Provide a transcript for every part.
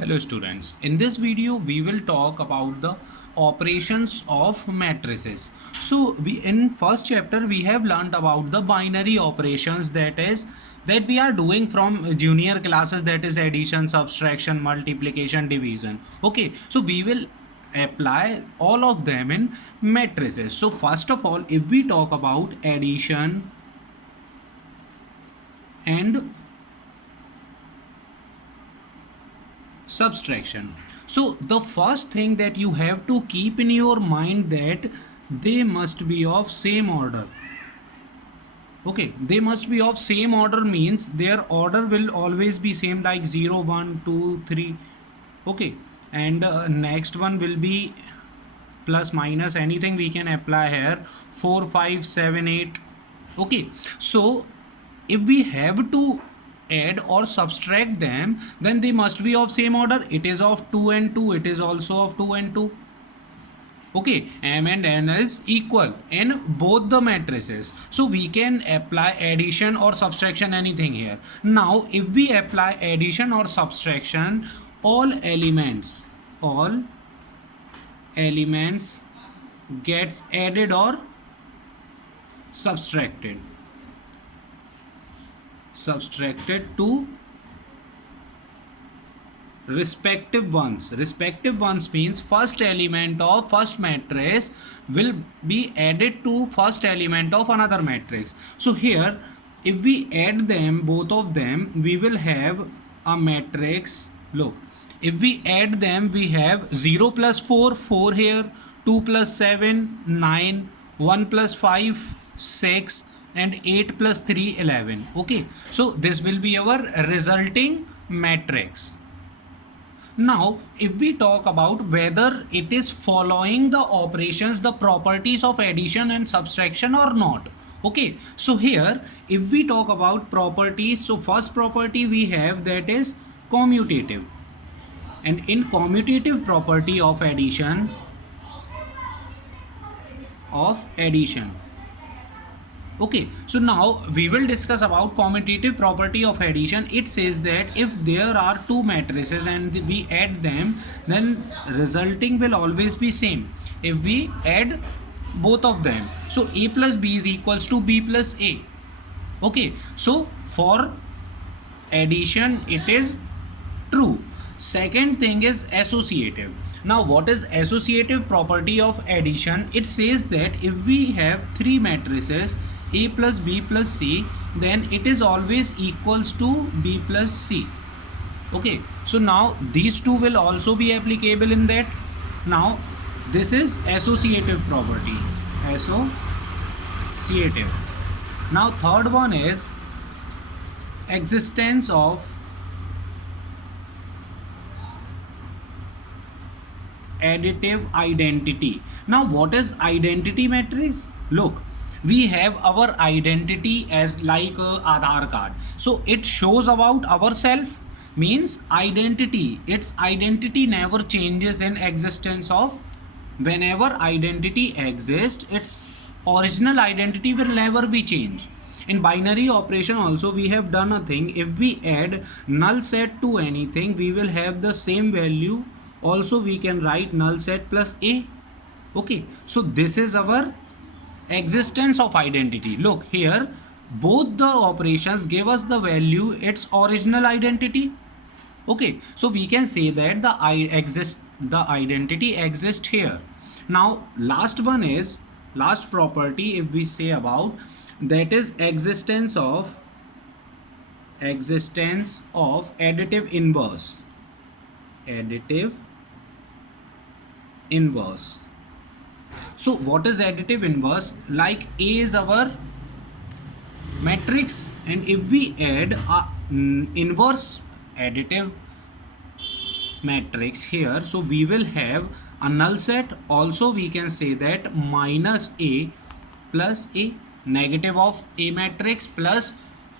Hello students, in this video we will talk about the operations of matrices. So in first chapter we have learned about the binary operations, that we are doing from junior classes, that is addition, subtraction, multiplication, division. Okay, so we will apply all of them in matrices. So first of all, if we talk about addition and subtraction, so the first thing that you have to keep in your mind that they must be of same order. Okay, they must be of same order means their order will always be same, like 0 1 2 3. Okay, and next one will be plus minus, anything we can apply here, 4 5 7 8. Okay, so if we have to add or subtract them, then they must be of same order. It is of 2 and 2, it is also of 2 and 2. Okay, m and n is equal in both the matrices, so we can apply addition or subtraction, anything here. Now if we apply addition or subtraction, all elements gets added or subtracted to respective ones. Respective ones means first element of first matrix will be added to first element of another matrix. So here if we add them, both of them, we will have a matrix. Look, if we add them, we have 0 plus 4 4 here, 2 plus 7 9, 1 plus 5 6, and 8 plus 3 11. Okay, so this will be our resulting matrix. Now if we talk about whether it is following the operations, the properties of addition and subtraction or not. Okay, so here if we talk about properties, so first property we have, that is commutative. And in commutative property of addition, okay, so now we will discuss about commutative property of addition. It says that if there are two matrices and we add them, then resulting will always be same if we add both of them. So a plus b is equals to b plus a. Okay, so for addition it is true. Second thing is associative. Now what is associative property of addition? It says that if we have three matrices a plus b plus c, then it is always equals to b plus c. Okay, so now these two will also be applicable in that. Now this is associative property. Associative. Now third one is existence of additive identity. Now what is identity matrix? Look, we have our identity as like Aadhaar card, so it shows about ourselves, means identity, its identity never changes in existence of. Whenever identity exists, its original identity will never be changed. In binary operation also we have done a thing, if we add null set to anything, we will have the same value. Also we can write null set plus a. Okay, so this is our existence of identity. Look here, both the operations give us the value its original identity. Okay, so we can say that the identity exists here. Now last one is, last property if we say about, that is existence of additive inverse. So what is additive inverse? Like A is our matrix, and if we add a inverse additive matrix here, so we will have a null set. Also we can say that minus A plus A, negative of A matrix plus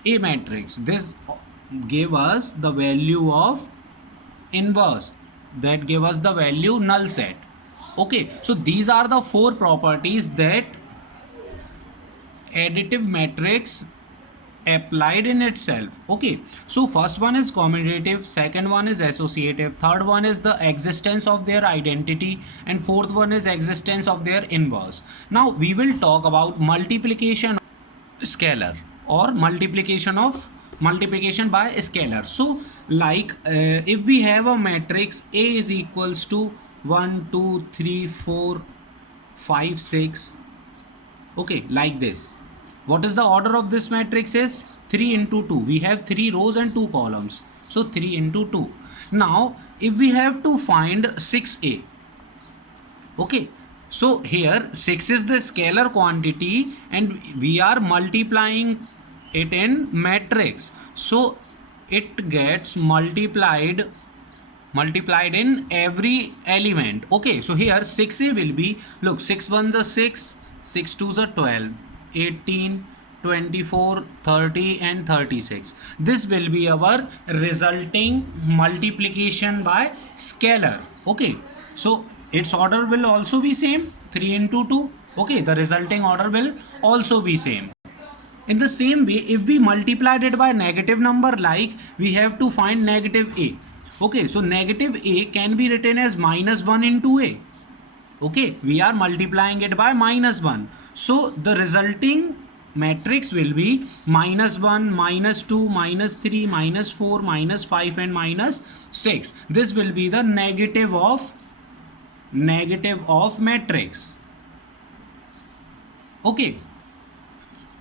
A matrix. This gave us the value of inverse, that gave us the value null set. Okay, so these are the four properties that additive matrix applied in itself. Okay, so first one is commutative, second one is associative, third one is the existence of their identity, and fourth one is existence of their inverse. Now we will talk about multiplication scalar or multiplication by scalar. So like if we have a matrix A is equals to 1 2 3 4 5 6, okay, like this. What is the order of this matrix is 3 into 2. We have 3 rows and 2 columns, so 3 into 2. Now if we have to find 6A, okay, so here 6 is the scalar quantity and we are multiplying it in matrix, so it gets multiplied in every element. Okay, so here 6A will be, look, 6 1s are 6, 6 2s are 12, 18, 24, 30 and 36. This will be our resulting multiplication by scalar. Okay, so its order will also be same, 3 into 2. Okay, the resulting order will also be same. In the same way, if we multiplied it by negative number, like we have to find negative A. Okay, so negative A can be written as minus 1 into A. Okay, we are multiplying it by minus 1. So the resulting matrix will be minus 1, minus 2, minus 3, minus 4, minus 5 and minus 6. This will be the negative of matrix. Okay,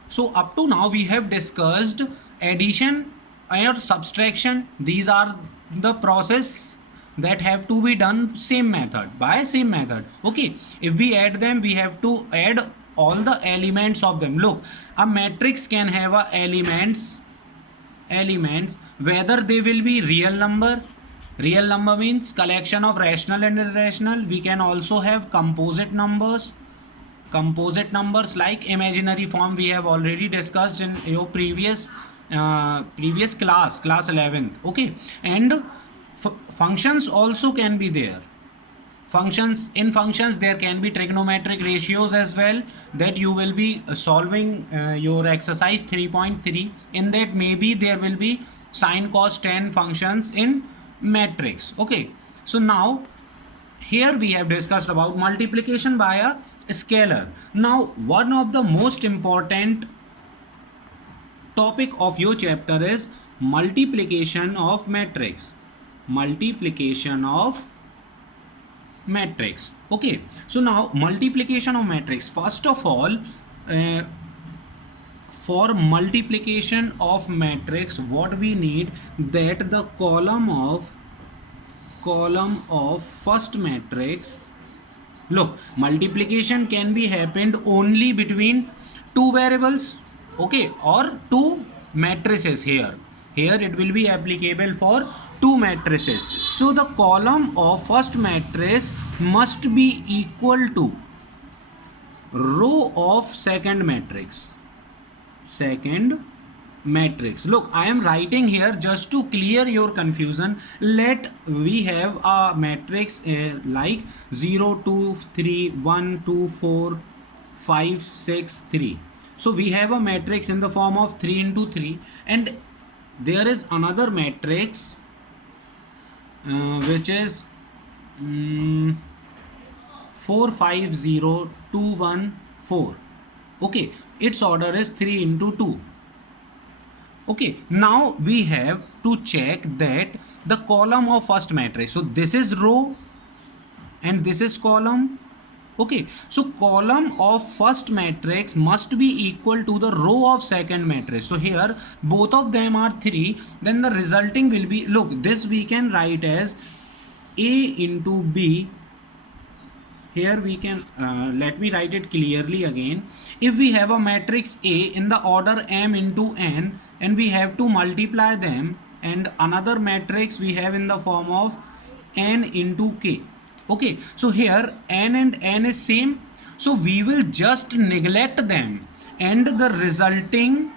so up to now we have discussed addition or subtraction. These are the process that have to be done same method. Okay, if we add them, we have to add all the elements of them. Look, a matrix can have a elements whether they will be real number means collection of rational and irrational. We can also have composite numbers like imaginary form. We have already discussed in your previous class 11th. Okay, and functions also can be there. In functions there can be trigonometric ratios as well, that you will be solving your exercise 3.3. in that maybe there will be sine cos tan functions in matrix. Okay, so now here we have discussed about multiplication by a scalar. Now one of the most important topic of your chapter is multiplication of matrix. Okay, so now multiplication of matrix. First of all, for multiplication of matrix, what we need, that the column of first matrix. Look, multiplication can be happened only between two variables, okay, or two matrices. Here it will be applicable for two matrices. So the column of first matrix must be equal to row of second matrix. Look, I am writing here just to clear your confusion. Let we have a matrix like 0 2 3 1 2 4 5 6 3. So we have a matrix in the form of 3 into 3, and there is another matrix which is 4 5 0 2 1 4. Okay, its order is 3 into 2. Okay, now we have to check that the column of first matrix, so this is row and this is column. Okay, so column of first matrix must be equal to the row of second matrix. So here both of them are 3, then the resulting will be, look, this we can write as A into B. Here we can let me write it clearly again. If we have a matrix A in the order m into n, and we have to multiply them, and another matrix we have in the form of n into k. Okay, so here n and n is same, so we will just neglect them, and the resulting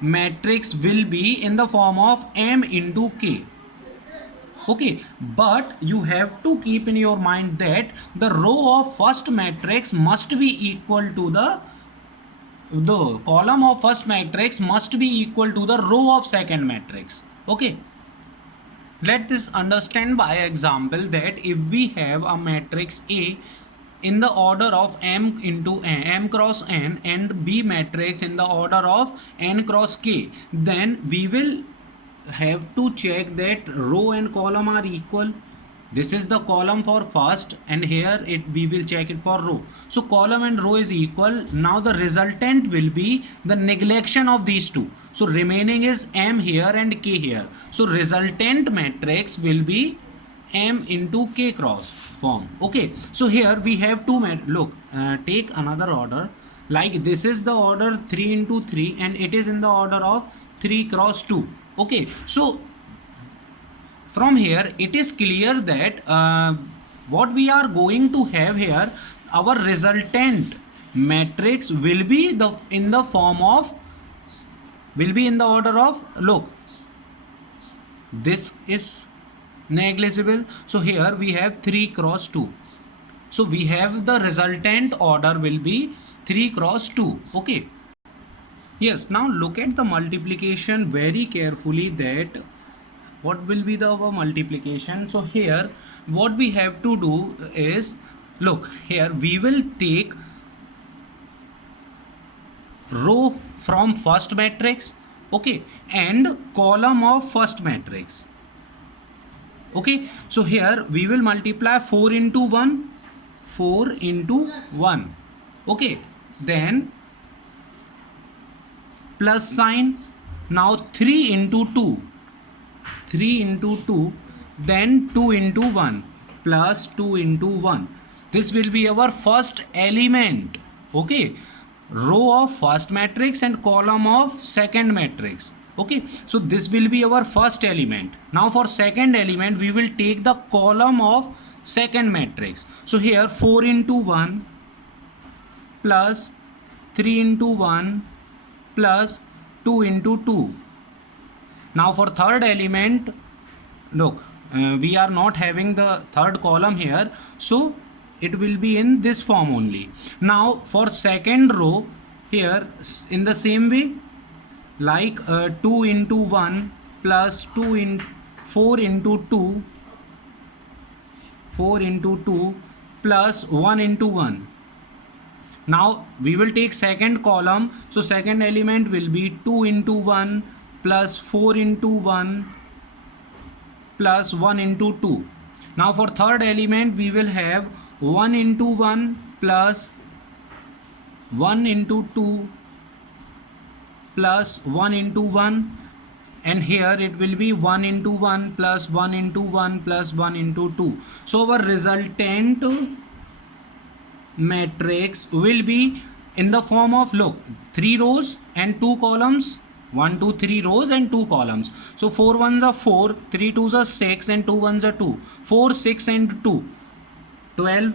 matrix will be in the form of m into k. Okay, but you have to keep in your mind that the row of first matrix must be equal to the the column of first matrix must be equal to the row of second matrix. Okay, let this understand by example that if we have a matrix A in the order of m into n, m cross n, and B matrix in the order of n cross k, then we will have to check that row and column are equal. This is the column for first, and here we will check it for row. So column and row is equal. Now the resultant will be the neglection of these two. So remaining is m here and k here. So resultant matrix will be m into k cross form. Okay, so here we have two look, take another order, like this is the order 3 into 3 and it is in the order of 3 cross 2. Okay, so from here it is clear that what we are going to have here, our resultant matrix will be in the form of, will be in the order of, look, this is negligible, so here we have 3 cross 2. So we have the resultant order will be 3 cross 2. Okay, yes, now look at the multiplication very carefully, that what will be the multiplication. So here what we have to do is, look here, we will take row from first matrix, okay, and column of first matrix. Okay, so here we will multiply 4 into 1, 4 into 1. Okay, then plus sign. Now 3 into 2, 3 into 2, then 2 into 1, plus 2 into 1. This will be our first element. Okay, row of first matrix and column of second matrix. Okay, so this will be our first element. Now for second element we will take the column of second matrix. So here 4 into 1 plus 3 into 1 plus 2 into 2. Now for third element, look, we are not having the third column here, so it will be in this form only. Now for second row, here in the same way, like 2 into 1 plus 4 into 2, 4 into 2 plus 1 into 1. Now we will take second column, so second element will be 2 into 1 plus 4 into 1 plus 1 into 2. Now for third element we will have 1 into 1 plus 1 into 2 plus 1 into 1, and here it will be 1 into 1 plus 1 into 1 plus 1 into 2. So our resultant matrix will be in the form of, look, 3 rows and 2 columns, 1 2 3 rows and 2 columns. So 4 1s are 4, 3 2s are 6 and 2 1s are 2. 4 6 and 2 12,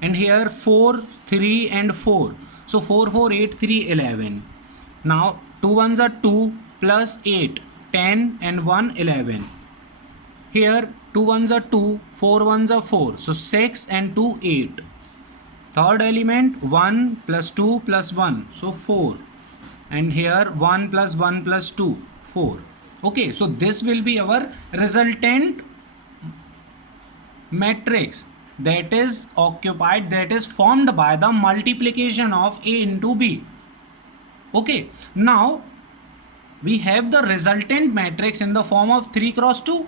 and here 4 3 and 4. So 4 4 8 3 11. Now 2 1s are 2 plus 8 10 and 1 11. Here 2 1s are 2, 4 1s are 4. So 6 and 2 8. Third element 1 plus 2 plus 1, so 4, and here 1 plus 1 plus 2, 4. Okay, so this will be our resultant matrix that is occupied, that is formed by the multiplication of A into B. Okay, now we have the resultant matrix in the form of 3 cross 2.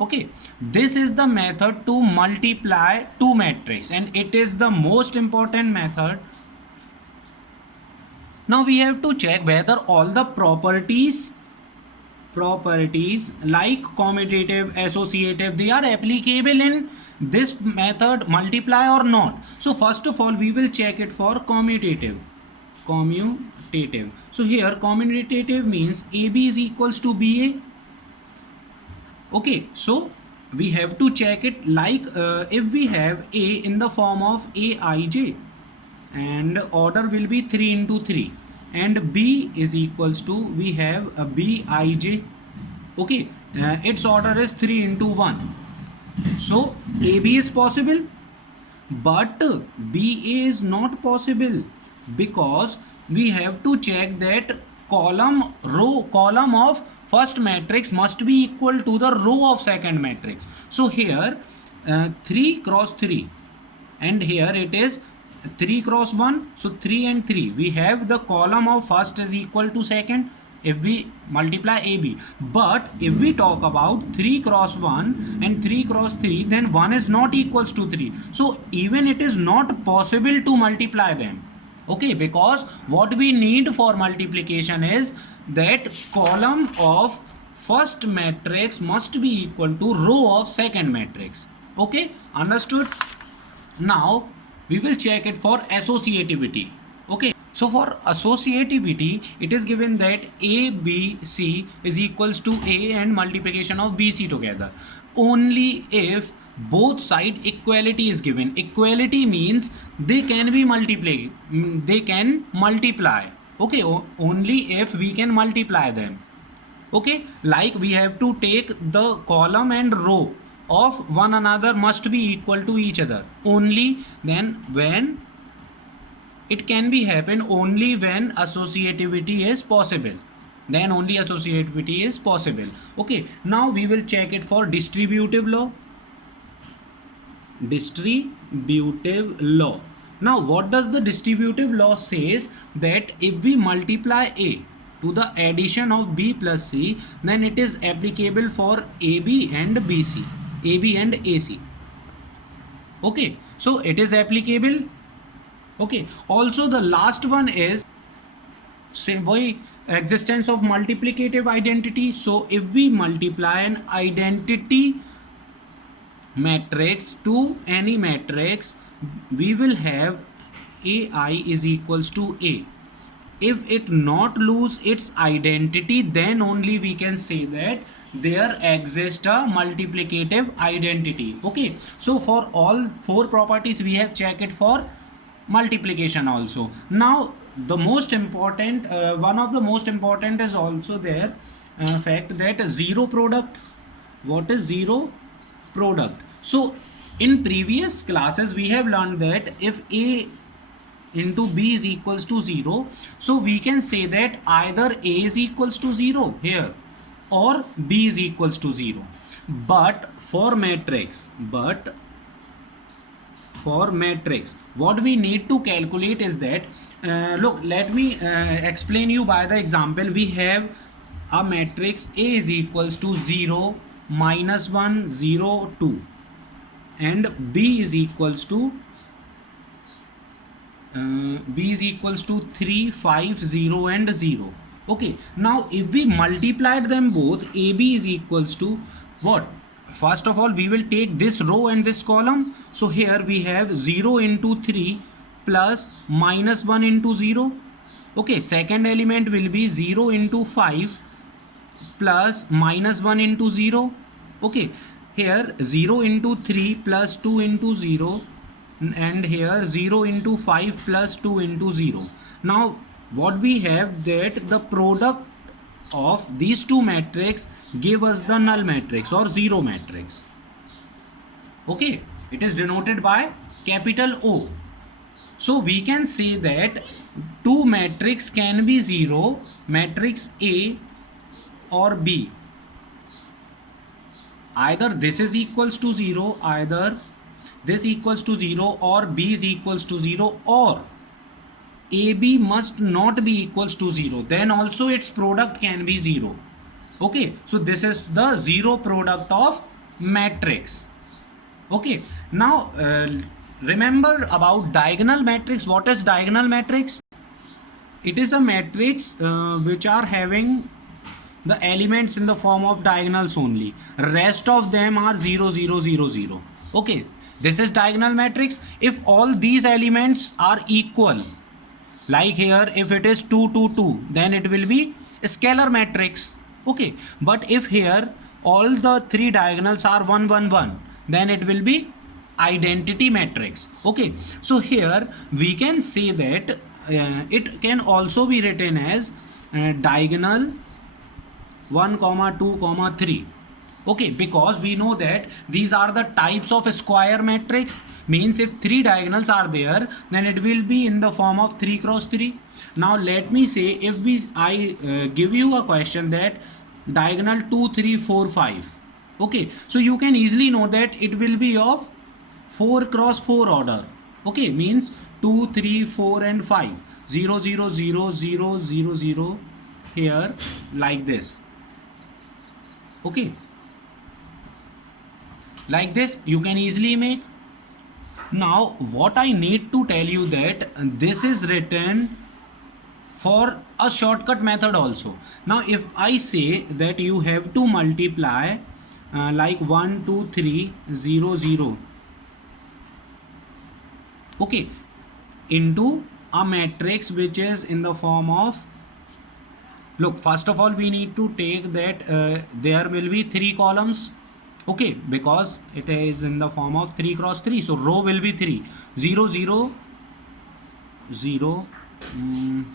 Okay, this is the method to multiply two matrices, and it is the most important method. Now we have to check whether all the properties like commutative, associative, they are applicable in this method multiply or not. So first of all we will check it for commutative. So here commutative means AB is equals to BA. Okay, so we have to check it, like if we have A in the form of Aij, and order will be 3 into 3, and B is equals to, we have a Bij. Okay, its order is 3 into 1. So AB is possible, but BA is not possible, because we have to check that column of first matrix must be equal to the row of second matrix. So here 3 cross 3, and here it is 3 cross 1, so 3 and 3, we have the column of first is equal to second if we multiply AB. But if we talk about 3 cross 1 and 3 cross 3, then 1 is not equals to 3, so even it is not possible to multiply them. Okay, because what we need for multiplication is that column of first matrix must be equal to row of second matrix. Okay, understood? Now we will check it for associativity. Okay, so for associativity, it is given that ABC is equals to A and multiplication of BC together. Only if both side equality is given. Equality means they can be multiplied, they can multiply. Okay, only if we can multiply them. Okay, like we have to take the column and row of one another must be equal to each other. Only then when it can be happen, only when associativity is possible, then only associativity is possible. Okay, now we will check it for distributive law. Distributive law. Now what does the distributive law says? That if we multiply A to the addition of B plus C, then it is applicable for AB and BC, AB and AC. Okay, so it is applicable. Okay, also the last one is say why existence of multiplicative identity. So if we multiply an identity matrix to any matrix, we will have AI is equals to A. If it not lose its identity, then only we can say that there exists a multiplicative identity. Okay, so for all four properties we have checked it for multiplication also. Now the most important one of the most important is also there fact that zero product. What is zero product? So in previous classes we have learned that if A into B is equals to 0, so we can say that either A is equals to 0 here or B is equals to 0. But for matrix what we need to calculate is that look, let me explain you by the example. We have a matrix A is equals to 0, -1, 0, 2, and B is equals to 3, 5, 0 and 0. Okay, now if we multiplied them both, AB is equals to what? First of all we will take this row and this column. So here we have 0 into 3 plus -1 into 0. Okay, second element will be 0 into 5 plus -1 into 0. Okay, here 0 into 3 plus 2 into 0, and here 0 into 5 plus 2 into 0. Now what we have that the product of these two matrix give us the null matrix or zero matrix. Okay, it is denoted by capital O. So we can say that two matrix can be zero, matrix A or B. Either this is equals to 0, either this equals to 0, or B is equals to 0, or AB must not be equals to 0, then also its product can be 0. Okay, so this is the zero product of matrix. Okay, now remember about diagonal matrix. What is diagonal matrix? It is a matrix which are having the elements in the form of diagonals only. Rest of them are 0, 0, 0, 0. Okay, this is diagonal matrix. If all these elements are equal, like here if it is 2, 2, 2, then it will be a scalar matrix. Okay, but if here all the three diagonals are 1, 1, 1, then it will be identity matrix. Okay, so here we can say that it can also be written as diagonal 1, 2, 3. Okay, because we know that these are the types of square matrix. Means if three diagonals are there, then it will be in the form of 3 cross 3. Now let me say, if I give you a question that diagonal 2 3 4 5. Okay, so you can easily know that it will be of 4 cross 4 order. Okay, means 2 3 4 and 5, 0 0 0 0 0 0 here, like this. Okay, like this you can easily make. Now what I need to tell you that this is written for a shortcut method also. Now if I say that you have to multiply like 1 2 3 0 0, okay, into a matrix which is in the form of, look, first of all we need to take that there will be 3 columns. Okay, because it is in the form of 3 cross 3, so row will be 3, 0 0 0,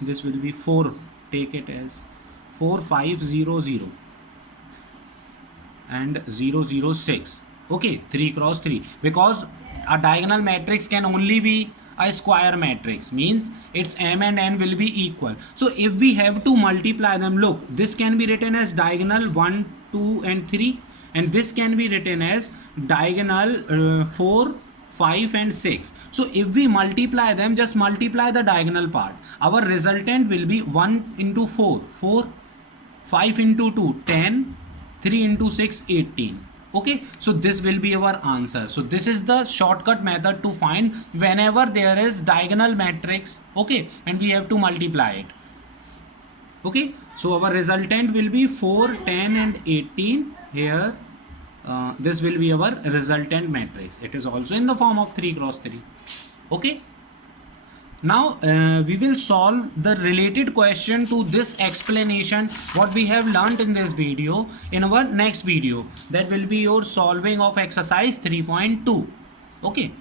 this will be 4, take it as 4 5 0 0 and 0 0 6. Okay, 3 cross 3, because a diagonal matrix can only be a square matrix, means its m and n will be equal. So if we have to multiply them, look, this can be written as diagonal 1 2 and 3, and this can be written as diagonal 4 5 and 6. So if we multiply them, just multiply the diagonal part, our resultant will be 1 into 4 4, 5 into 2 10, 3 into 6 18. Okay, so this will be our answer. So this is the shortcut method to find whenever there is diagonal matrix, okay, and we have to multiply it. Okay, so our resultant will be 4 10 and 18 here. This will be our resultant matrix. It is also in the form of 3 cross 3. Okay, now we will solve the related question to this explanation what we have learnt in this video in our next video, that will be your solving of exercise 3.2. okay.